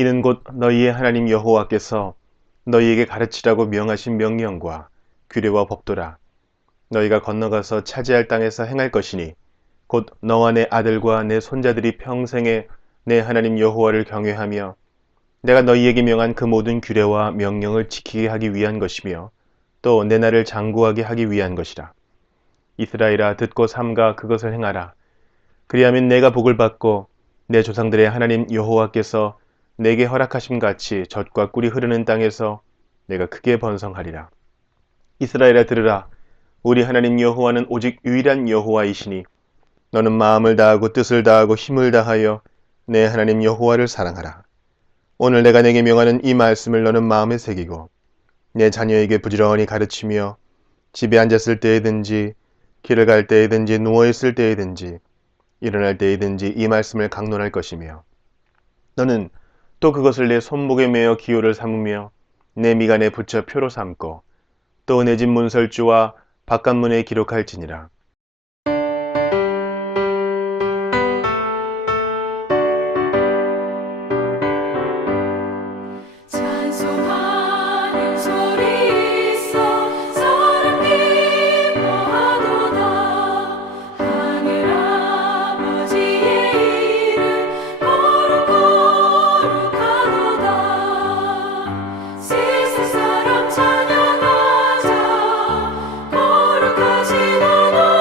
이는 곧 너희의 하나님 여호와께서 너희에게 가르치라고 명하신 명령과 규례와 법도라. 너희가 건너가서 차지할 땅에서 행할 것이니 곧 너와 내 아들과 내 손자들이 평생에 내 하나님 여호와를 경외하며 내가 너희에게 명한 그 모든 규례와 명령을 지키게 하기 위한 것이며 또 내 날을 장구하게 하기 위한 것이라. 이스라엘아, 듣고 삼가 그것을 행하라. 그리하면 내가 복을 받고 내 조상들의 하나님 여호와께서 내게 허락하심 같이 젖과 꿀이 흐르는 땅에서 내가 크게 번성하리라. 이스라엘아, 들으라. 우리 하나님 여호와는 오직 유일한 여호와이시니 너는 마음을 다하고 뜻을 다하고 힘을 다하여 내 하나님 여호와를 사랑하라. 오늘 내가 내게 명하는 이 말씀을 너는 마음에 새기고 내 자녀에게 부지런히 가르치며 집에 앉았을 때에든지 길을 갈 때에든지 누워있을 때에든지 일어날 때에든지 이 말씀을 강론할 것이며 너는 또 그것을 내 손목에 매어 기호를 삼으며 내 미간에 붙여 표로 삼고 또 내 집 문설주와 바깥문에 기록할지니라. 찬송하는 소리 있어 사람 기뻐하도다. 하늘 아버지의 이름 거룩거룩하도다. 세상 사람 찬양하자. 거룩하신 하나님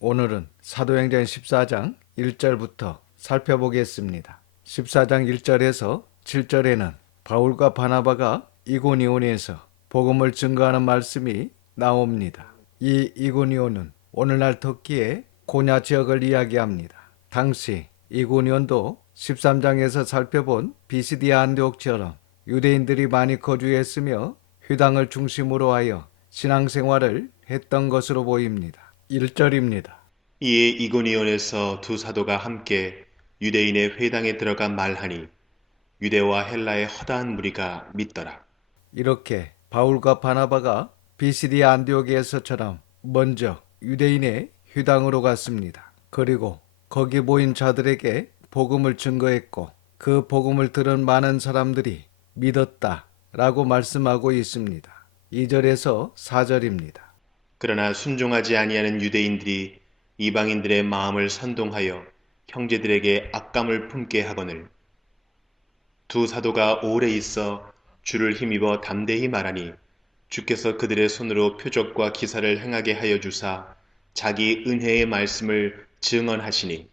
오늘은 사도행전 14장 1절부터 살펴보겠습니다. 14장 1절에서 7절에는 바울과 바나바가 이고니온에서 복음을 증거하는 말씀이 나옵니다. 이 이고니온은 오늘날 터키의 고냐 지역을 이야기합니다. 당시 이고니온도 13장에서 살펴본 비시디아 안디옥처럼 유대인들이 많이 거주했으며 회당을 중심으로 하여 신앙생활을 했던 것으로 보입니다. 1절입니다. 이에 이고니온에서 두 사도가 함께 유대인의 회당에 들어가 말하니 유대와 헬라의 허다한 무리가 믿더라. 이렇게 바울과 바나바가 비시디아 안디옥에서처럼 먼저 유대인의 회당으로 갔습니다. 그리고 거기 모인 자들에게 복음을 증거했고 그 복음을 들은 많은 사람들이 믿었다라고 말씀하고 있습니다. 2절에서 4절입니다. 그러나 순종하지 아니하는 유대인들이 이방인들의 마음을 선동하여 형제들에게 악감을 품게 하거늘 두 사도가 오래 있어 주를 힘입어 담대히 말하니 주께서 그들의 손으로 표적과 기사를 행하게 하여 주사 자기 은혜의 말씀을 증언하시니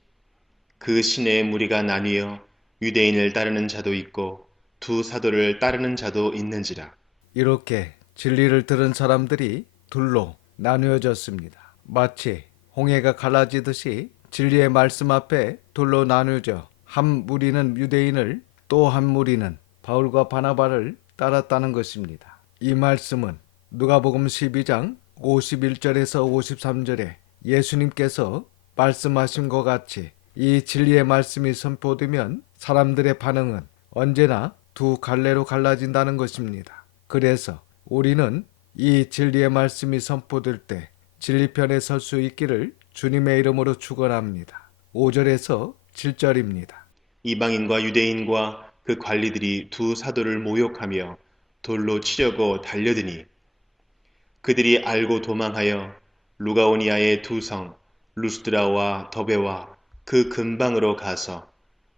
그 시내의 무리가 나뉘어 유대인을 따르는 자도 있고 두 사도를 따르는 자도 있는지라. 이렇게 진리를 들은 사람들이 둘로 나누어졌습니다. 마치 홍해가 갈라지듯이 진리의 말씀 앞에 둘로 나누어져 한 무리는 유대인을 또 한 무리는 바울과 바나바를 따랐다는 것입니다. 이 말씀은 누가복음 12장 51절에서 53절에 예수님께서 말씀하신 것 같이 이 진리의 말씀이 선포되면 사람들의 반응은 언제나 두 갈래로 갈라진다는 것입니다. 그래서 우리는 이 진리의 말씀이 선포될 때 진리편에 설 수 있기를 주님의 이름으로 축원합니다. 5절에서 7절입니다. 이방인과 유대인과 그 관리들이 두 사도를 모욕하며 돌로 치려고 달려드니 그들이 알고 도망하여 루가오니아의 두 성 루스드라와 더베와 그 근방으로 가서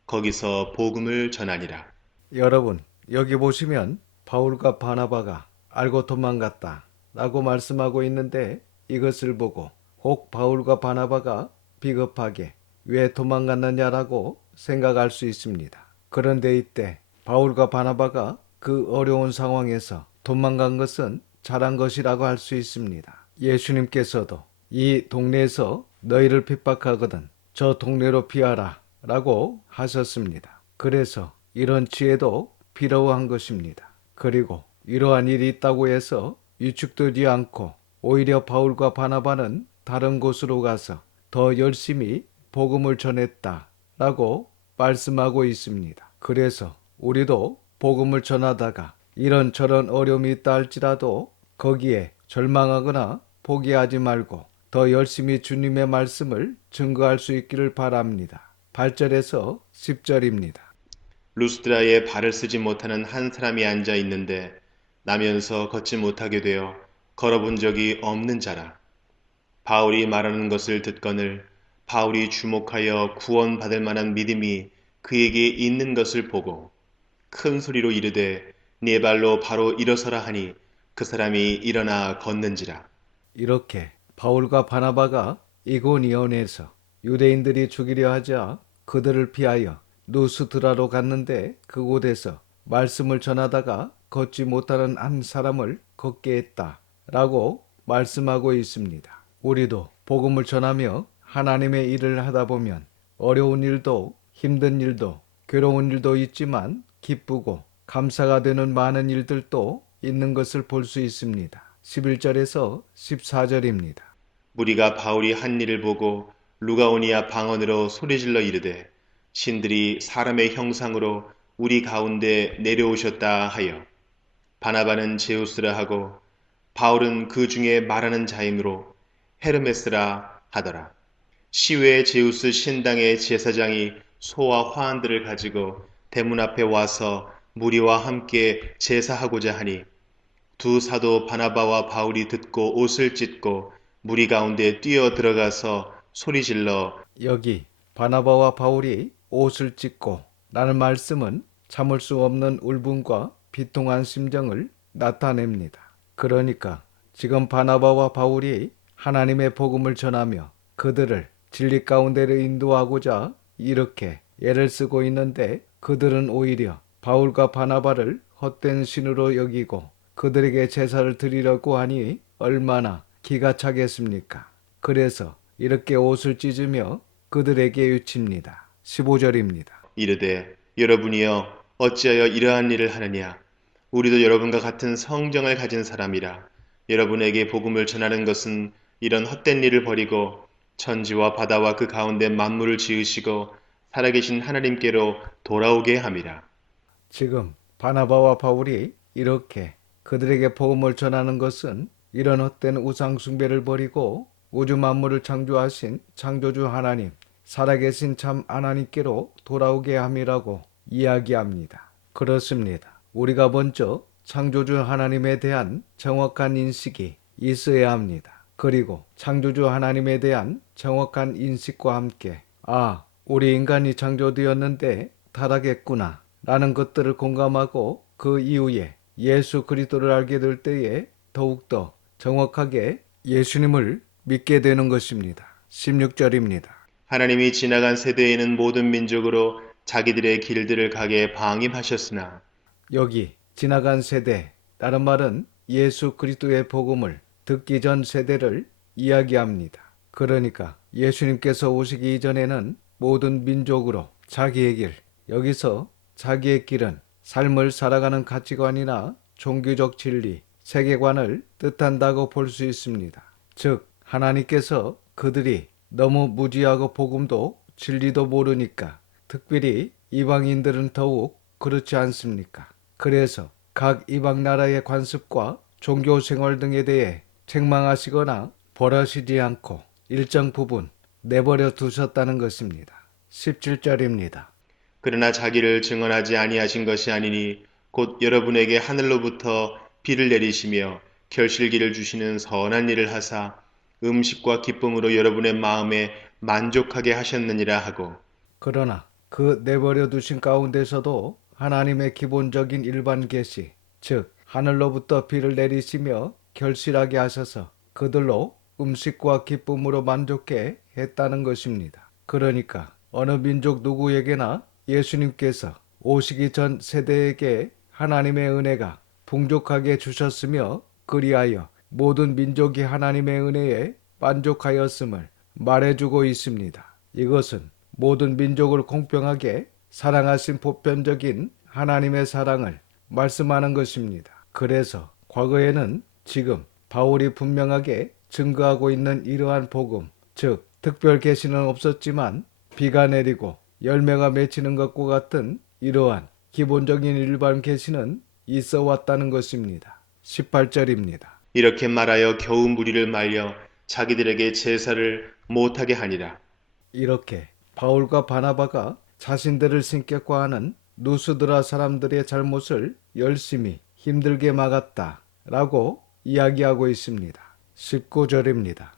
거기서 복음을 전하니라. 여러분, 여기 보시면 바울과 바나바가 알고 도망갔다 라고 말씀하고 있는데 이것을 보고 혹 바울과 바나바가 비겁하게 왜 도망갔느냐라고 생각할 수 있습니다. 그런데 이때 바울과 바나바가 그 어려운 상황에서 도망간 것은 잘한 것이라고 할 수 있습니다. 예수님께서도 이 동네에서 너희를 핍박하거든 저 동네로 피하라 라고 하셨습니다. 그래서 이런 지혜도 필요한 것입니다. 그리고 이러한 일이 있다고 해서 위축되지 않고 오히려 바울과 바나바는 다른 곳으로 가서 더 열심히 복음을 전했다라고 말씀하고 있습니다. 그래서 우리도 복음을 전하다가 이런저런 어려움이 있다 할지라도 거기에 절망하거나 포기하지 말고 더 열심히 주님의 말씀을 증거할 수 있기를 바랍니다. 8절에서 10절입니다. 루스드라에 발을 쓰지 못하는 한 사람이 앉아 있는데 나면서 걷지 못하게 되어 걸어본 적이 없는 자라. 바울이 말하는 것을 듣거늘 바울이 주목하여 구원받을 만한 믿음이 그에게 있는 것을 보고 큰 소리로 이르되 네 발로 바로 일어서라 하니 그 사람이 일어나 걷는지라. 이렇게 바울과 바나바가 이고니온에서 유대인들이 죽이려 하자 그들을 피하여 누스드라로 갔는데 그곳에서 말씀을 전하다가 걷지 못하는 한 사람을 걷게 했다라고 말씀하고 있습니다. 우리도 복음을 전하며 하나님의 일을 하다 보면 어려운 일도 힘든 일도 괴로운 일도 있지만 기쁘고 감사가 되는 많은 일들도 있는 것을 볼 수 있습니다. 11절에서 14절입니다. 무리가 바울이 한 일을 보고 루가오니아 방언으로 소리질러 이르되 신들이 사람의 형상으로 우리 가운데 내려오셨다 하여 바나바는 제우스라 하고 바울은 그 중에 말하는 자이므로 헤르메스라 하더라. 시외 제우스 신당의 제사장이 소와 화환들을 가지고 대문 앞에 와서 무리와 함께 제사하고자 하니 두 사도 바나바와 바울이 듣고 옷을 찢고 무리 가운데 뛰어 들어가서 소리질러 여기 바나바와 바울이 옷을 찢고 라는 말씀은 참을 수 없는 울분과 비통한 심정을 나타냅니다. 그러니까 지금 바나바와 바울이 하나님의 복음을 전하며 그들을 진리 가운데로 인도하고자 이렇게 애를 쓰고 있는데 그들은 오히려 바울과 바나바를 헛된 신으로 여기고 그들에게 제사를 드리려고 하니 얼마나 기가 차겠습니까? 그래서 이렇게 옷을 찢으며 그들에게 유칩니다. 15절입니다. 이르되 여러분이여 어찌하여 이러한 일을 하느냐 우리도 여러분과 같은 성정을 가진 사람이라 여러분에게 복음을 전하는 것은 이런 헛된 일을 버리고 천지와 바다와 그 가운데 만물을 지으시고 살아계신 하나님께로 돌아오게 함이라. 지금 바나바와 바울이 이렇게 그들에게 복음을 전하는 것은 이런 헛된 우상 숭배를 버리고 우주 만물을 창조하신 창조주 하나님, 살아계신 참 하나님께로 돌아오게 함이라고 이야기합니다. 그렇습니다. 우리가 먼저 창조주 하나님에 대한 정확한 인식이 있어야 합니다. 그리고 창조주 하나님에 대한 정확한 인식과 함께 우리 인간이 창조되었는데 타락했구나 라는 것들을 공감하고 그 이후에 예수 그리스도를 알게 될 때에 더욱더 정확하게 예수님을 믿게 되는 것입니다. 16절입니다. 하나님이 지나간 세대에는 모든 민족으로 자기들의 길들을 가게 방임하셨으나 여기 지나간 세대, 다른 말은 예수 그리스도의 복음을 듣기 전 세대를 이야기합니다. 그러니까 예수님께서 오시기 이전에는 모든 민족으로 자기의 길, 여기서 자기의 길은 삶을 살아가는 가치관이나 종교적 진리, 세계관을 뜻한다고 볼 수 있습니다. 즉, 하나님께서 그들이 너무 무지하고 복음도 진리도 모르니까 특별히 이방인들은 더욱 그렇지 않습니까? 그래서 각 이방 나라의 관습과 종교 생활 등에 대해 책망하시거나 벌하시지 않고 일정 부분 내버려 두셨다는 것입니다. 17절입니다. 그러나 자기를 증언하지 아니하신 것이 아니니 곧 여러분에게 하늘로부터 비를 내리시며 결실기를 주시는 선한 일을 하사 음식과 기쁨으로 여러분의 마음에 만족하게 하셨느니라 하고 그러나 그 내버려 두신 가운데서도 하나님의 기본적인 일반 계시, 즉 하늘로부터 비를 내리시며 결실하게 하셔서 그들로 음식과 기쁨으로 만족해 했다는 것입니다. 그러니까 어느 민족 누구에게나 예수님께서 오시기 전 세대에게 하나님의 은혜가 풍족하게 주셨으며 그리하여 모든 민족이 하나님의 은혜에 만족하였음을 말해주고 있습니다. 이것은 모든 민족을 공평하게 사랑하신 보편적인 하나님의 사랑을 말씀하는 것입니다. 그래서 과거에는 지금 바울이 분명하게 증거하고 있는 이러한 복음, 즉 특별 계시는 없었지만 비가 내리고 열매가 맺히는 것과 같은 이러한 기본적인 일반 계시는 있어 왔다는 것입니다. 18절입니다. 이렇게 말하여 겨우 무리를 말려 자기들에게 제사를 못하게 하니라. 이렇게 바울과 바나바가 자신들을 신격화하는 누스드라 사람들의 잘못을 열심히 힘들게 막았다라고 이야기하고 있습니다. 19절입니다.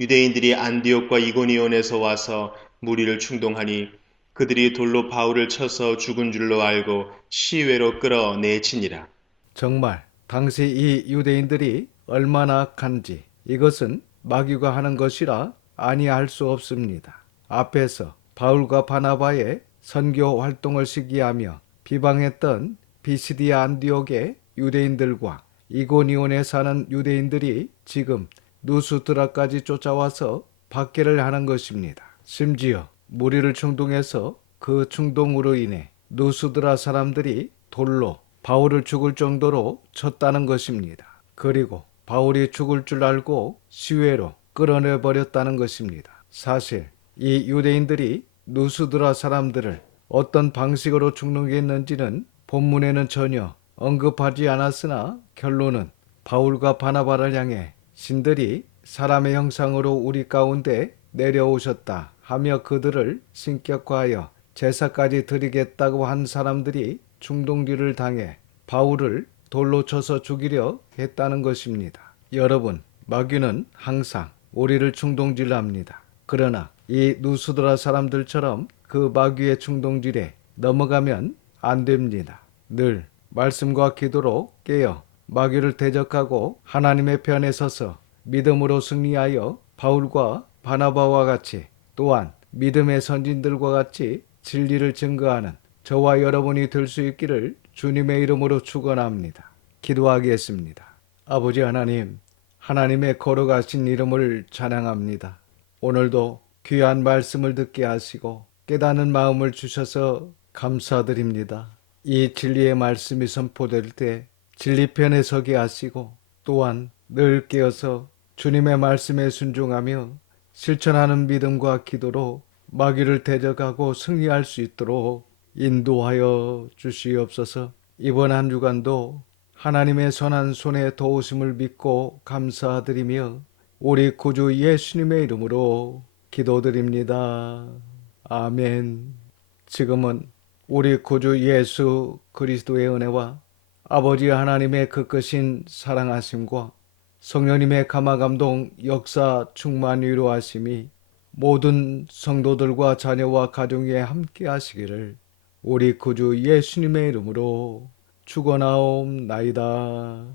유대인들이 안디옥과 이고니온에서 와서 무리를 충동하니 그들이 돌로 바울을 쳐서 죽은 줄로 알고 시외로 끌어내치니라. 정말 당시 이 유대인들이 얼마나 악한지 이것은 마귀가 하는 것이라 아니할 수 없습니다. 앞에서 바울과 바나바의 선교 활동을 시기하며 비방했던 비시디아 안디옥의 유대인들과 이고니온에 사는 유대인들이 지금 누스드라까지 쫓아와서 박해를 하는 것입니다. 심지어 무리를 충동해서 그 충동으로 인해 누스드라 사람들이 돌로 바울을 죽을 정도로 쳤다는 것입니다. 그리고 바울이 죽을 줄 알고 시외로 끌어내 버렸다는 것입니다. 사실 이 유대인들이 누스드라 사람들을 어떤 방식으로 죽는했는지는 본문에는 전혀 언급하지 않았으나 결론은 바울과 바나바를 향해 신들이 사람의 형상으로 우리 가운데 내려오셨다 하며 그들을 신격화하여 제사까지 드리겠다고 한 사람들이 충동질을 당해 바울을 돌로 쳐서 죽이려 했다는 것입니다. 여러분, 마귀는 항상 우리를 충동질합니다. 그러나 이 누스드라 사람들처럼 그 마귀의 충동질에 넘어가면 안 됩니다. 늘 말씀과 기도로 깨어 마귀를 대적하고 하나님의 편에 서서 믿음으로 승리하여 바울과 바나바와 같이 또한 믿음의 선진들과 같이 진리를 증거하는 저와 여러분이 될 수 있기를 주님의 이름으로 축원합니다. 기도하겠습니다. 아버지 하나님, 하나님의 거룩하신 이름을 찬양합니다. 오늘도 귀한 말씀을 듣게 하시고 깨닫는 마음을 주셔서 감사드립니다. 이 진리의 말씀이 선포될 때 진리편에 서게 하시고 또한 늘 깨어서 주님의 말씀에 순종하며 실천하는 믿음과 기도로 마귀를 대적하고 승리할 수 있도록 인도하여 주시옵소서. 이번 한 주간도 하나님의 선한 손에 도우심을 믿고 감사드리며 우리 구주 예수님의 이름으로 기도드립니다. 아멘. 지금은 우리 구주 예수 그리스도의 은혜와 아버지 하나님의 그 크신 사랑하심과 성령님의 감화감동 역사 충만 위로하심이 모든 성도들과 자녀와 가정 위에 함께 하시기를 우리 구주 예수님의 이름으로 축원하옵나이다.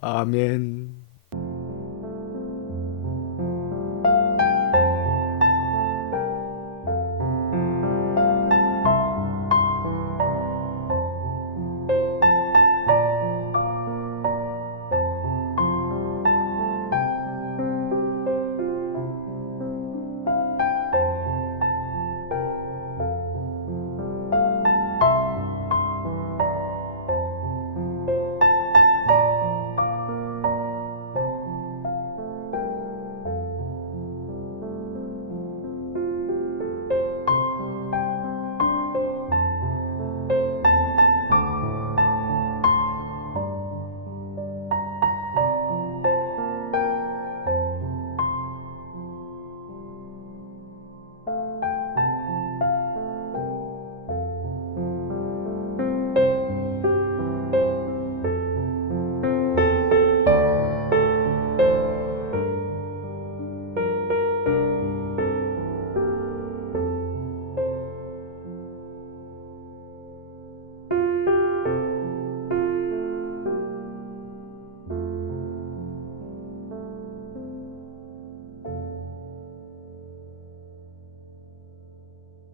아멘.